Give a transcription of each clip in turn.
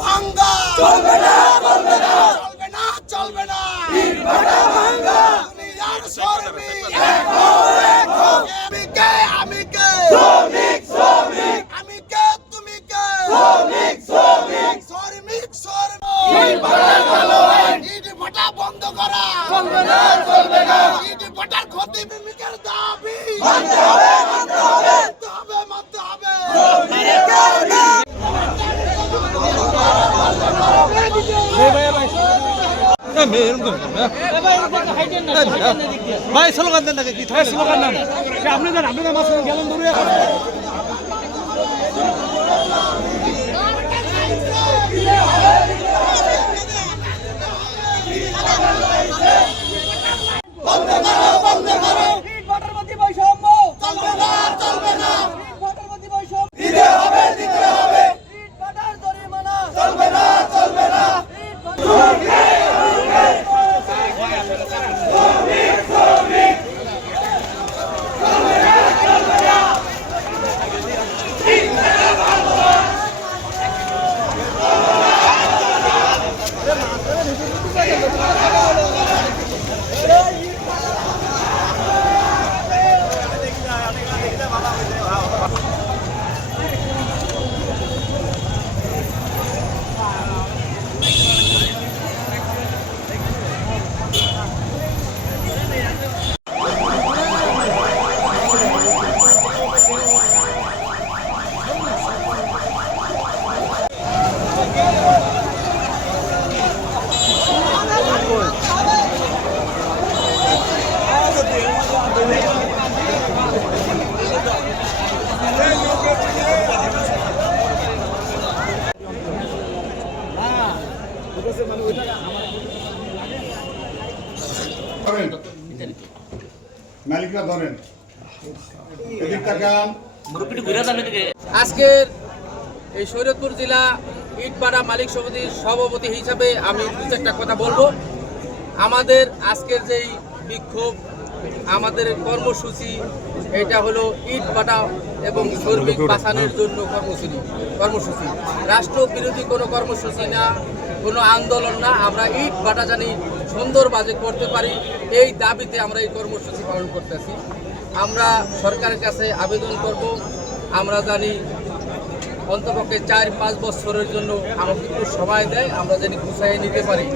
ভাঙ্গা চলবে না চলবে না চলবে না চলবে না ইট ভাটা ভাঙ্গা দুনিয়ার শর্মি এক হও এক হও আমি কে আমি কে শ্রমিক শ্রমিক আমি কে তুমি কে শ্রমিক শ্রমিক শ্রমিক শ্রমিক ইট ভাটা ভালো ইট ভাটা বন্ধ করা চলবে না চলবে না মানতে মানতে হবে ভাই স্লোগান দেন নাকি কি স্লোগান দেন আপনি দেন আপনি গেলেন দূরে ইট ভাটার মধ্যে বৈষম্য চলবে না চলবে না ইট ভাটার মধ্যে বৈষম্য দিতে হবে দিতে হবে ইট ভাটার জরিমানা চলবে না চলবে না ইট ভাটার ধরেন। মালিকরা ধরেন। এদিক তাকান আজকের এই শরীয়তপুর জেলা ইটপাড়া মালিক সমিতির সভাপতি হিসাবে আমি দু চারটা কথা বলব। আমাদের আজকের যেই বিক্ষোভ আমাদের কর্মসূচি এটা হলো ইট বাটা এবং শ্রমিক বাঁচানোর জন্য কর্মসূচি কর্মসূচি। রাষ্ট্র বিরোধী কোনো কর্মসূচি না, কোনো আন্দোলন না। আমরা ইট বাটা জানি সুন্দরভাবে করতে পারি, এই দাবিতে আমরা এই কর্মসূচি পালন করতেছি। আমরা সরকারের কাছে আবেদন করব। আমরা জানি অন্তপক্ষে চার পাঁচ বছরের জন্য আমাকে একটু সময় দেয়, আমরা যেন গুছাইয়ে নিতে পারি।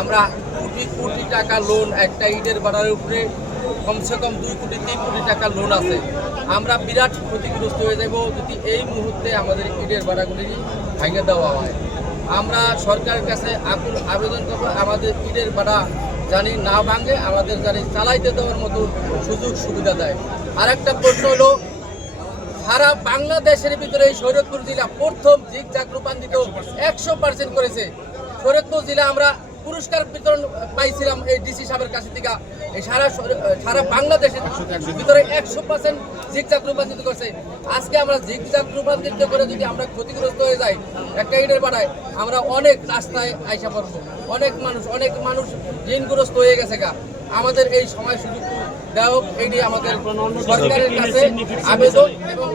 আমরা কোটি কোটি টাকা লোন একটা ইটের বাড়ার উপরে কমসে কম দুই কোটি, তিন কোটি টাকা লোন আছে। আমরা বিরাট ক্ষতিগ্রস্ত হয়ে যাব যদি এই মুহূর্তে আমাদের ইটের ভাড়াগুলি ভেঙে দেওয়া হয়। আমরা সরকারের কাছে আকুল আবেদন করব, আমাদের ইটের ভাড়া জানি না ভাঙে, আমাদের জানি চালাইতে দেওয়ার মতো সুযোগ সুবিধা দেয়। আর একটা প্রশ্ন হলো, সারা বাংলাদেশের ভিতরে এই শরীয়তপুর জেলা প্রথম জিগজাগ রূপান্তরিত একশো পার্সেন্ট করেছে। শরীয়তপুর জেলা আমরা পুরস্কার বিতরণ পাইছিলাম এই ডিসি সাহেবের কাছে থেকে। এই সারা সারা বাংলাদেশের ভিতরে একশো পার্সেন্ট জিগজাগ রূপান্তরিত করছে। আজকে আমরা জিগজাগ রূপান্তরিত করে যদি আমরা ক্ষতিগ্রস্ত হয়ে যাই একটা ইটের পাড়ায় আমরা অনেক রাস্তায় আইসা পড়ব। অনেক মানুষ অনেক মানুষ ঋণগ্রস্ত হয়ে গেছে গা। আমাদের এই সময় সুযোগ দেওয়া হোক এটি আমাদের সরকারের কাছে আবেদন এবং